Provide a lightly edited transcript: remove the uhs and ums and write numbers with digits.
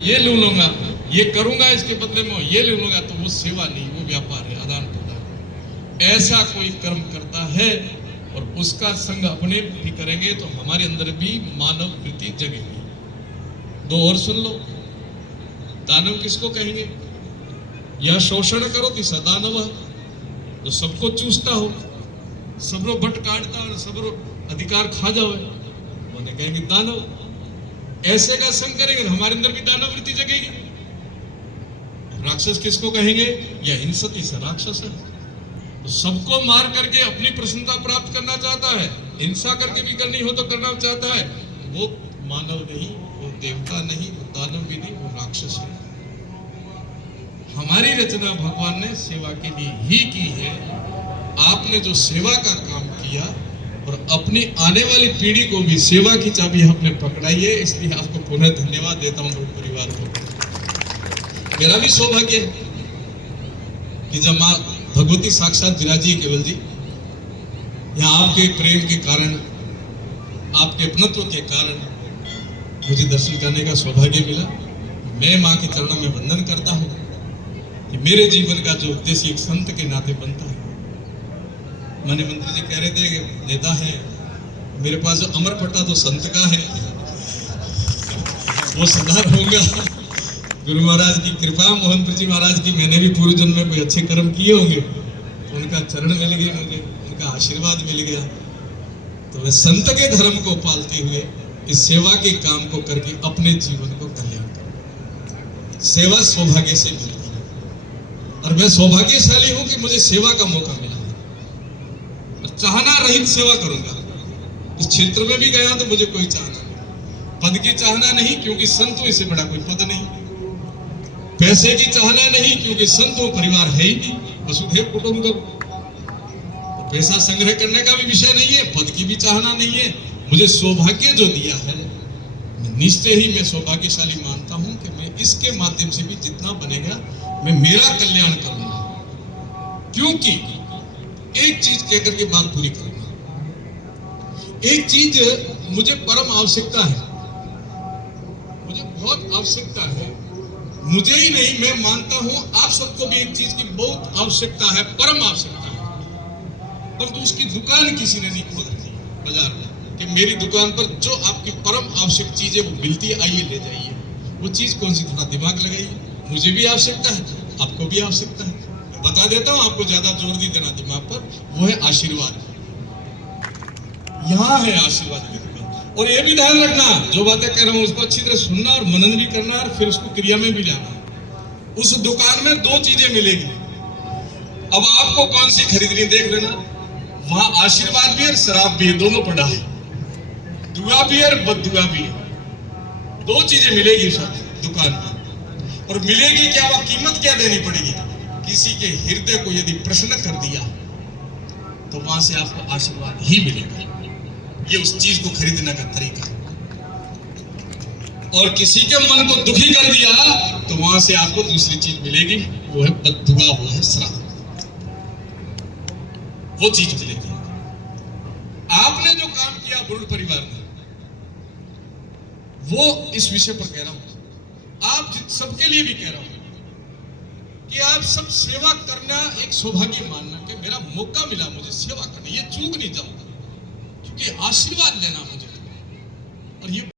ये ले लूंगा, ये करूंगा, इसके बदले में ये ले लूंगा, तो वो सेवा नहीं, वो व्यापार है, आदान प्रदान। ऐसा कोई कर्म करता है और उसका संग अपने भी करेंगे तो हमारे अंदर भी मानव वृत्ति जगेगी। दो और सुन लो, दानव किसको कहेंगे? यह शोषण करो दिशा दानव, जो सबको चूसता हो, सबरो बट काटता और सबरो अधिकार खा जाओ, उन्हें कहेंगे दानव। ऐसे का संग करेंगे तो हमारे अंदर भी दानव वृत्ति जगेगी। राक्षस किसको कहेंगे? यह हिंसती सा राक्षस है, तो सबको मार करके अपनी प्रसन्नता प्राप्त करना चाहता है, हिंसा करके भी करनी हो तो करना चाहता है, वो मानव नहीं, वो देवता नहीं, वो दानव भी नहीं, वो राक्षस है। हमारी रचना भगवान ने सेवा के लिए ही की है। आपने जो सेवा का काम किया और अपनी आने वाली पीढ़ी को भी सेवा की चाबी आपने पकड़ाई है, इसलिए आपको पुनः धन्यवाद देता हूं मेरे परिवार को। मेरा भी सौभाग्य है कि जब मां भगवती साक्षात विराजी है केवल जी, यहाँ आपके प्रेम के कारण, आपके अपनत्व के कारण मुझे दर्शन करने का सौभाग्य मिला। मैं मां के चरणों में वंदन करता हूँ कि मेरे जीवन का जो उद्देश्य एक संत के नाते बनता है। माननीय मंत्री जी कह रहे थे कि नेता है, मेरे पास जो अमर पट्टा तो संत का है, वो सदा रहूंगा। गुरु महाराज की कृपा, मोहन जी महाराज की, मैंने भी पूर्व जन्म में कोई अच्छे कर्म किए होंगे तो उनका चरण मिल गए, मुझे उनका आशीर्वाद मिल गया, तो मैं संत के धर्म को पालते हुए इस सेवा के काम को करके अपने जीवन को कल्याण करूं। सेवा सौभाग्य से मिलती है और मैं सौभाग्यशाली हूं कि मुझे सेवा का मौका मिला। चाहना रहित सेवा करूंगा। इस क्षेत्र में भी गया तो मुझे कोई चाहना नहीं, पद की चाहना नहीं क्योंकि संतों से बड़ा कोई पद नहीं, पैसे की चाहना नहीं क्योंकि संतों परिवार है ही नहीं, वसुधैव कुटुंबकम। तो पैसा संग्रह करने का भी विषय नहीं है, पद की भी चाहना नहीं है। मुझे सौभाग्य जो दिया है, निश्चय ही मैं सौभाग्यशाली मानता हूं कि मैं इसके माध्यम से भी जितना बनेगा मैं मेरा कल्याण करूंगा। क्योंकि एक चीज कहकर के बात पूरी करूंगा। एक चीज मुझे परम आवश्यकता है, मुझे बहुत आवश्यकता है, मुझे ही नहीं मैं मानता हूं आप सबको भी एक चीज की बहुत आवश्यकता है, परम आवश्यकता है, परंतु उसकी दुकान किसी ने नहीं खोल रखी बाजार में कि मेरी दुकान पर जो आपकी परम आवश्यक चीज है वो मिलती है, आइए ले जाइए। वो चीज कौन सी? थोड़ा दिमाग लगाइए। मुझे भी आवश्यकता है, आपको भी आवश्यकता है। बता देता हूं, आपको ज्यादा जोर नहीं देना दिमाग पर, वो है आशीर्वाद। यहां है आशीर्वाद की दुकान। और ये भी ध्यान रखना, जो बातें कह रहा हूं उसको अच्छी तरह सुनना और मनन भी करना और फिर उसको क्रिया में भी लाना। उस दुकान में दो चीजें मिलेगी, अब आपको कौन सी खरीदनी देख लेना। वहां आशीर्वाद भी और शराब भी है, दोनों पड़ा है, दुआ भी और बददुआ भी है। दो चीजें मिलेगी उस दुकान में। और मिलेगी क्या? वह कीमत क्या देनी पड़ेगी? किसी के हृदय को यदि प्रसन्न कर दिया तो वहां से आपको आशीर्वाद ही मिलेगा। ये उस चीज को खरीदने का तरीका। और किसी के मन को दुखी कर दिया तो वहां से आपको दूसरी चीज मिलेगी, वो है बद्दुआ, वो है श्राप। वो चीज मिलेगी। आपने जो काम किया बुरुड़ परिवार में, वो इस विषय पर कह रहा हूं, आप सबके लिए भी कह रहा हूं कि आप सब सेवा करना एक सौभाग्य मानना कि मेरा मौका मिला मुझे सेवा करने, ये चूक नहीं जाऊंगा, क्योंकि आशीर्वाद लेना मुझे। और ये